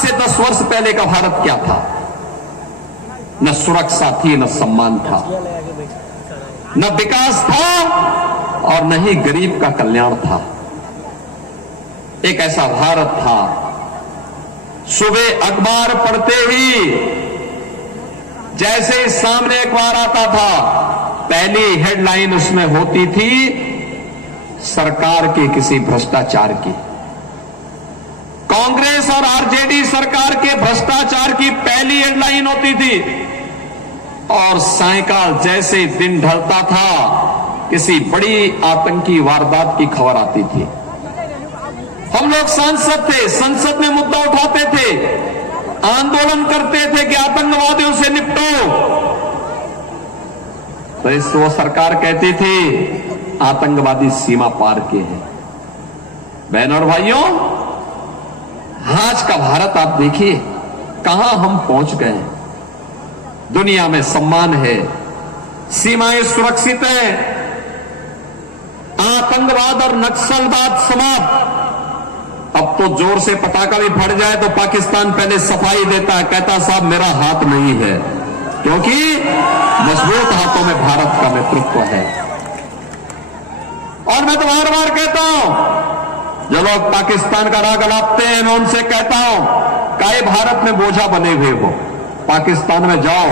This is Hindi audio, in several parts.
से 10 वर्ष पहले का भारत क्या था? न सुरक्षा थी, न सम्मान था, न विकास था और न ही गरीब का कल्याण था। एक ऐसा भारत था, सुबह अखबार पढ़ते ही जैसे सामने अखबार आता था, पहली हेडलाइन उसमें होती थी सरकार के किसी भ्रष्टाचार की। कांग्रेस और आरजेडी सरकार के भ्रष्टाचार की पहली हेडलाइन होती थी और सायंकाल जैसे दिन ढलता था किसी बड़ी आतंकी वारदात की खबर आती थी। हम लोग सांसद थे, संसद में मुद्दा उठाते थे, आंदोलन करते थे कि आतंकवादियों से निपटो, तो इस वो सरकार कहती थी आतंकवादी सीमा पार के हैं। बहनों और भाइयों, आज का भारत आप देखिए कहां हम पहुंच गए हैं। दुनिया में सम्मान है, सीमाएं सुरक्षित हैं, आतंकवाद और नक्सलवाद समाप्त। अब तो जोर से पटाखा भी फट जाए तो पाकिस्तान पहले सफाई देता है, कहता साहब मेरा हाथ नहीं है, क्योंकि मजबूत हाथों में भारत का नेतृत्व है। और मैं तो बार बार कहता हूं, जो लोग पाकिस्तान का राग अलापते हैं, मैं उनसे कहता हूं काहे भारत में बोझा बने हुए हो, पाकिस्तान में जाओ।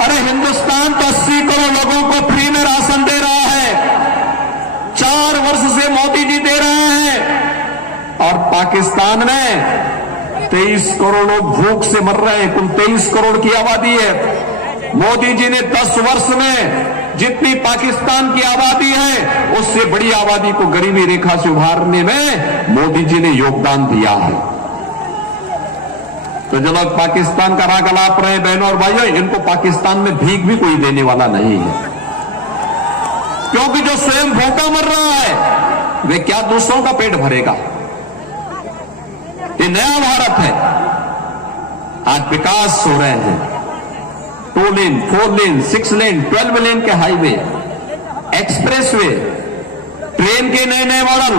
अरे हिंदुस्तान तो 80 करोड़ लोगों को फ्री में राशन दे रहा है, 4 वर्ष से मोदी जी दे रहे हैं, और पाकिस्तान में 23 करोड़ लोग भूख से मर रहे हैं। कुल 23 करोड़ की आबादी है। मोदी जी ने 10 वर्ष में जितनी पाकिस्तान की आबादी है उससे बड़ी आबादी को गरीबी रेखा से उभारने में मोदी जी ने योगदान दिया है। तो जो लोग पाकिस्तान का राग अलाप रहे हैं बहनों और भाइयों, इनको पाकिस्तान में भीख भी कोई देने वाला नहीं है, क्योंकि जो स्वयं भूखा मर रहा है वे क्या दूसरों का पेट भरेगा। ये नया भारत है। आज विकास हो रहे हैं, 2 लेन, 4 लेन, 6 लेन, 12 लेन के हाईवे, एक्सप्रेसवे, ट्रेन के नए नए मॉडल,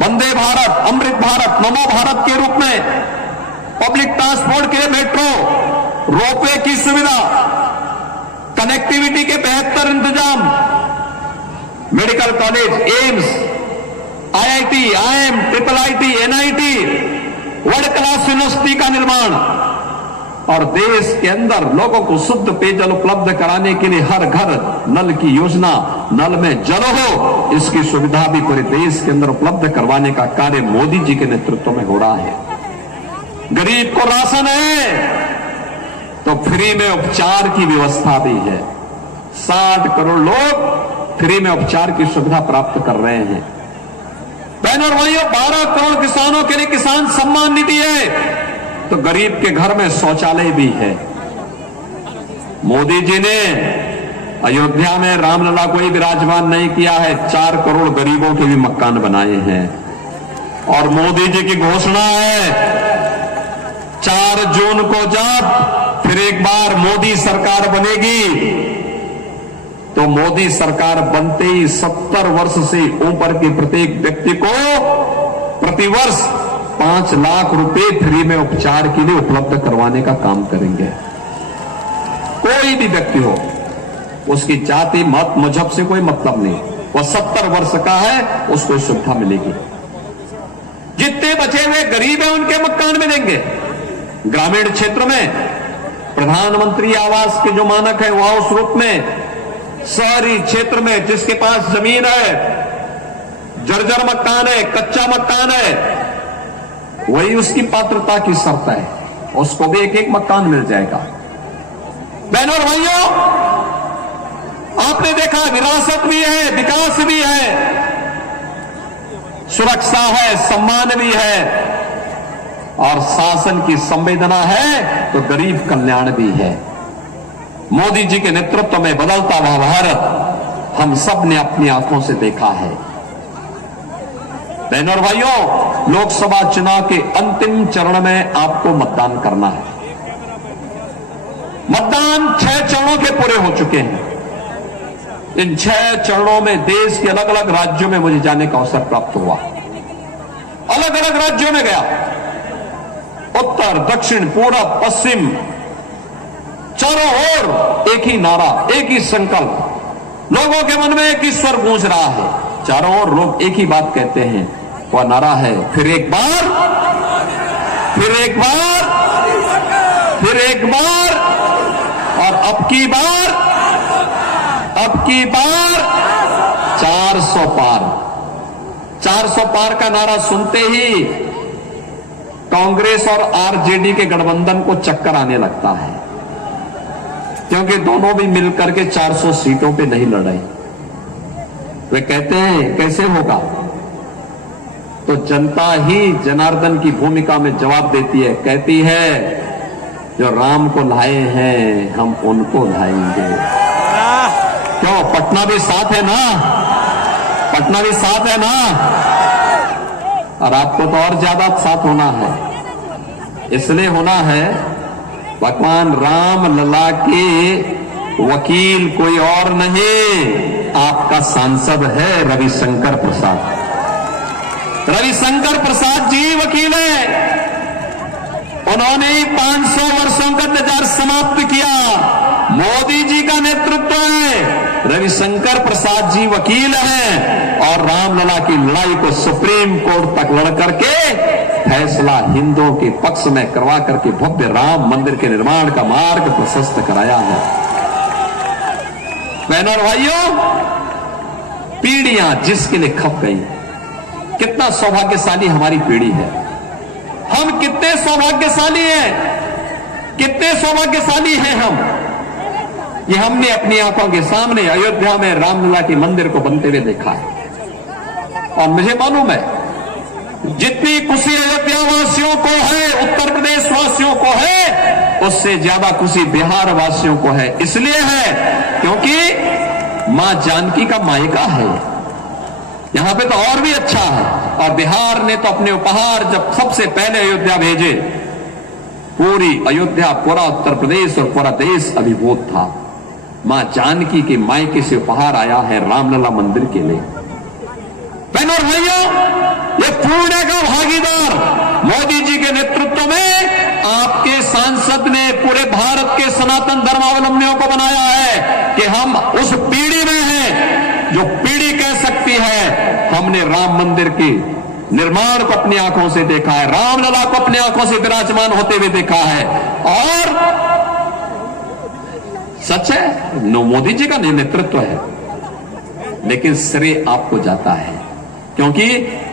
वंदे भारत, अमृत भारत, नमो भारत के रूप में, पब्लिक ट्रांसपोर्ट के मेट्रो, रोपवे की सुविधा, कनेक्टिविटी के बेहतर इंतजाम, medical college, AIIMS, IIT, IIM, IIIT, NIT, world class university का निर्माण, और देश के अंदर लोगों को शुद्ध पेयजल उपलब्ध कराने के लिए हर घर नल की योजना, नल में जल हो, इसकी सुविधा भी पूरे देश के अंदर उपलब्ध करवाने का कार्य मोदी जी के नेतृत्व में हो रहा है। गरीब को राशन है तो फ्री में उपचार की व्यवस्था भी है। 60 करोड़ लोग फ्री में उपचार की सुविधा प्राप्त कर रहे हैं। बहनों और भाइयों, 12 करोड़ किसानों के लिए किसान सम्मान निधि है, तो गरीब के घर में शौचालय भी है। मोदी जी ने अयोध्या में रामलला को ही विराजमान नहीं किया है, 4 करोड़ गरीबों के भी मकान बनाए हैं। और मोदी जी की घोषणा है 4 जून को जब फिर एक बार मोदी सरकार बनेगी, तो मोदी सरकार बनते ही 70 वर्ष से ऊपर के प्रत्येक व्यक्ति को प्रतिवर्ष 5 लाख रुपए फ्री में उपचार के लिए उपलब्ध करवाने का काम करेंगे। कोई भी व्यक्ति हो, उसकी जाति, मत, मजहब से कोई मतलब नहीं, वह 70 वर्ष का है, उसको सुविधा मिलेगी। जितने बचे हुए गरीब हैं उनके मकान मिलेंगे। ग्रामीण क्षेत्र में प्रधानमंत्री आवास के जो मानक है वह उस रूप में, शहरी क्षेत्र में जिसके पास जमीन है, जर्जर मकान है, कच्चा मकान है, वही उसकी पात्रता की शर्त है, उसको भी एक एक मकान मिल जाएगा। बहनों और भाइयों, आपने देखा विरासत भी है, विकास भी है, सुरक्षा है, सम्मान भी है, और शासन की संवेदना है तो गरीब कल्याण भी है। मोदी जी के नेतृत्व में बदलता हुआ भारत हम सब ने अपनी आंखों से देखा है। बहनों और भाइयों, लोकसभा चुनाव के अंतिम चरण में आपको मतदान करना है। मतदान 6 चरणों के पूरे हो चुके हैं। इन 6 चरणों में देश के अलग अलग राज्यों में मुझे जाने का अवसर प्राप्त हुआ। अलग अलग राज्यों में गया, उत्तर दक्षिण पूर्व पश्चिम, चारों ओर एक ही नारा, एक ही संकल्प, लोगों के मन में एक ही स्वर गूंज रहा है। चारों ओर लोग एक ही बात कहते हैं, वह नारा है फिर एक बार, फिर एक बार, फिर एक बार, और अब की बार 400 पार। 400 पार का नारा सुनते ही कांग्रेस और आरजेडी के गठबंधन को चक्कर आने लगता है, क्योंकि दोनों भी मिलकर के 400 सीटों पे नहीं लड़े। वे कहते हैं कैसे होगा, तो जनता ही जनार्दन की भूमिका में जवाब देती है, कहती है जो राम को लाए हैं हम उनको लाएंगे। क्यों, पटना भी साथ है ना, पटना भी साथ है ना, और आपको तो और ज्यादा साथ होना है। इसलिए होना है, भगवान राम लला के वकील कोई और नहीं, आपका सांसद है रविशंकर प्रसाद। रविशंकर प्रसाद जी वकील है, उन्होंने ही 500 वर्षों का इंतजार समाप्त किया। मोदी जी का नेतृत्व है, रविशंकर प्रसाद जी वकील हैं, और रामलला की लड़ाई को सुप्रीम कोर्ट तक लड़ करके फैसला हिंदुओं के पक्ष में करवा करके भव्य राम मंदिर के निर्माण का मार्ग प्रशस्त कराया है। बहनों और भाइयों, पीढ़ियां जिसके लिए खप गई, कितना सौभाग्यशाली हमारी पीढ़ी है। हम कितने सौभाग्यशाली हैं, कितने सौभाग्यशाली हैं हम। ये हमने अपनी आंखों के सामने अयोध्या में रामलला के मंदिर को बनते हुए देखा है, और मुझे मालूम है जितनी खुशी अयोध्या वासियों को है, उत्तर प्रदेश वासियों को है, उससे ज्यादा खुशी बिहार वासियों को है। इसलिए है क्योंकि मां जानकी का मायका है, यहां पे तो और भी अच्छा है। और बिहार ने तो अपने उपहार जब सबसे पहले अयोध्या भेजे, पूरी अयोध्या, पूरा उत्तर प्रदेश और पूरा देश अभिभूत था। मां जानकी के मायके से उपहार आया है रामलला मंदिर के लिए। बहनों और भाइयों, ये पुण्य का भागीदार मोदी जी के नेतृत्व में आपके सांसद ने पूरे भारत के सनातन धर्मावलंबियों को बनाया है कि हम उस पीढ़ी में हैं जो पीढ़ी कह सकती है हमने राम मंदिर के निर्माण को अपनी आंखों से देखा है, रामलला को अपनी आंखों से विराजमान होते हुए देखा है। और सच है, मोदी जी का नेतृत्व है, लेकिन श्रेय आपको जाता है, क्योंकि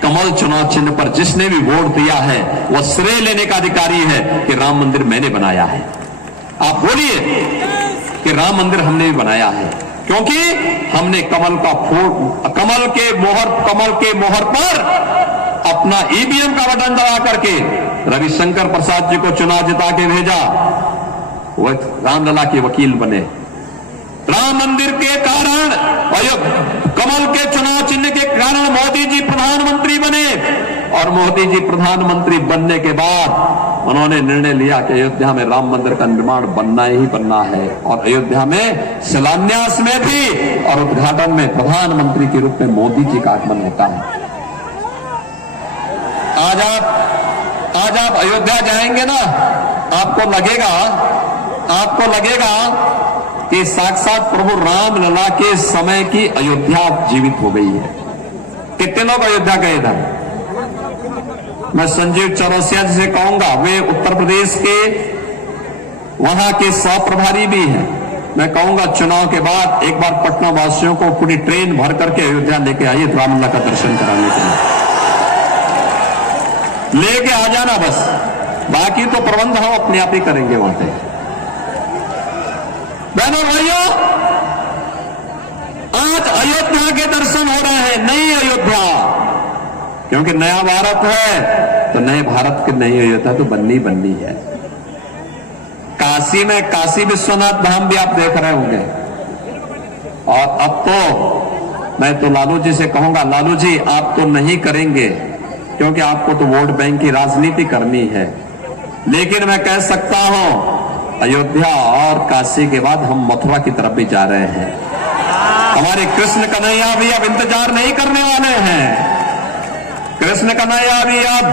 कमल चुनाव चिन्ह पर जिसने भी वोट दिया है वह श्रेय लेने का अधिकारी है कि राम मंदिर मैंने बनाया है। आप बोलिए कि राम मंदिर हमने भी बनाया है, क्योंकि हमने कमल के मोहर पर अपना ईवीएम का बटन दबा करके रविशंकर प्रसाद जी को चुनाव जिता के भेजा, वह रामलला के वकील बने। राम मंदिर के कारण, कमल के चुनाव चिन्ह के कारण मोदी जी प्रधानमंत्री बने, और मोदी जी प्रधानमंत्री बनने के बाद उन्होंने निर्णय लिया कि अयोध्या में राम मंदिर का निर्माण बनना ही बनना है, और अयोध्या में शिलान्यास में भी और उद्घाटन में प्रधानमंत्री के रूप में मोदी जी का आगमन होता है। आज आप अयोध्या जाएंगे ना, आपको लगेगा कि साक्षात प्रभु रामलला के समय की अयोध्या जीवित हो गई है। कितने लोग अयोध्या गए था? मैं संजीव चौरसिया जी से कहूंगा, वे उत्तर प्रदेश के वहां के सह प्रभारी भी हैं। मैं कहूंगा चुनाव के बाद एक बार पटना वासियों को पूरी ट्रेन भर करके अयोध्या लेके आइए रामलला का दर्शन कराने के लिए। लेके आ जाना बस, बाकी तो प्रबंध हम अपने आप ही करेंगे वहां पे। बहनों भाइयों, आज अयोध्या के दर्शन हो रहे हैं, नई अयोध्या, क्योंकि नया भारत है तो नए भारत की नई अयोध्या तो बननी है। काशी में काशी विश्वनाथ धाम भी आप देख रहे होंगे, और अब तो मैं तो लालू जी से कहूंगा, लालू जी आप तो नहीं करेंगे क्योंकि आपको तो वोट बैंक की राजनीति करनी है, लेकिन मैं कह सकता हूं अयोध्या और काशी के बाद हम मथुरा की तरफ भी जा रहे हैं। हमारे कृष्ण कन्हैया भी अब इंतजार नहीं करने वाले हैं। कृष्ण कृष्ण कन्हैया भी अब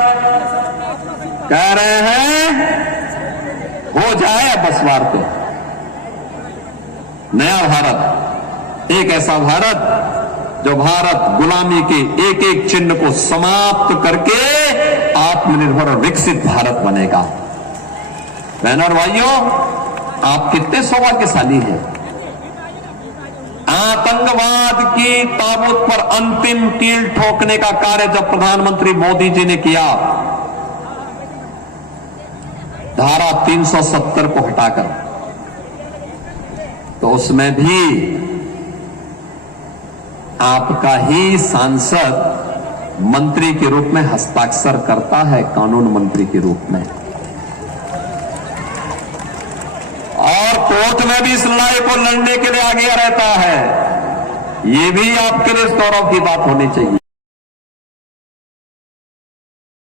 कह रहे हैं हो जाए बसवार पे नया भारत, एक ऐसा भारत जो भारत गुलामी के एक एक चिन्ह को समाप्त करके आत्मनिर्भर और विकसित भारत बनेगा। बहनों और भाइयों, आप कितने सौभाग्यशाली हैं। आतंकवाद की ताबूत पर अंतिम कील ठोकने का कार्य जब प्रधानमंत्री मोदी जी ने किया, धारा 370 को हटाकर, तो उसमें भी आपका ही सांसद मंत्री के रूप में हस्ताक्षर करता है, कानून मंत्री के रूप में। और कोर्ट में भी इस लड़ाई को लड़ने के लिए आगे रहता है। ये भी आपके लिए गौरव की बात होनी चाहिए।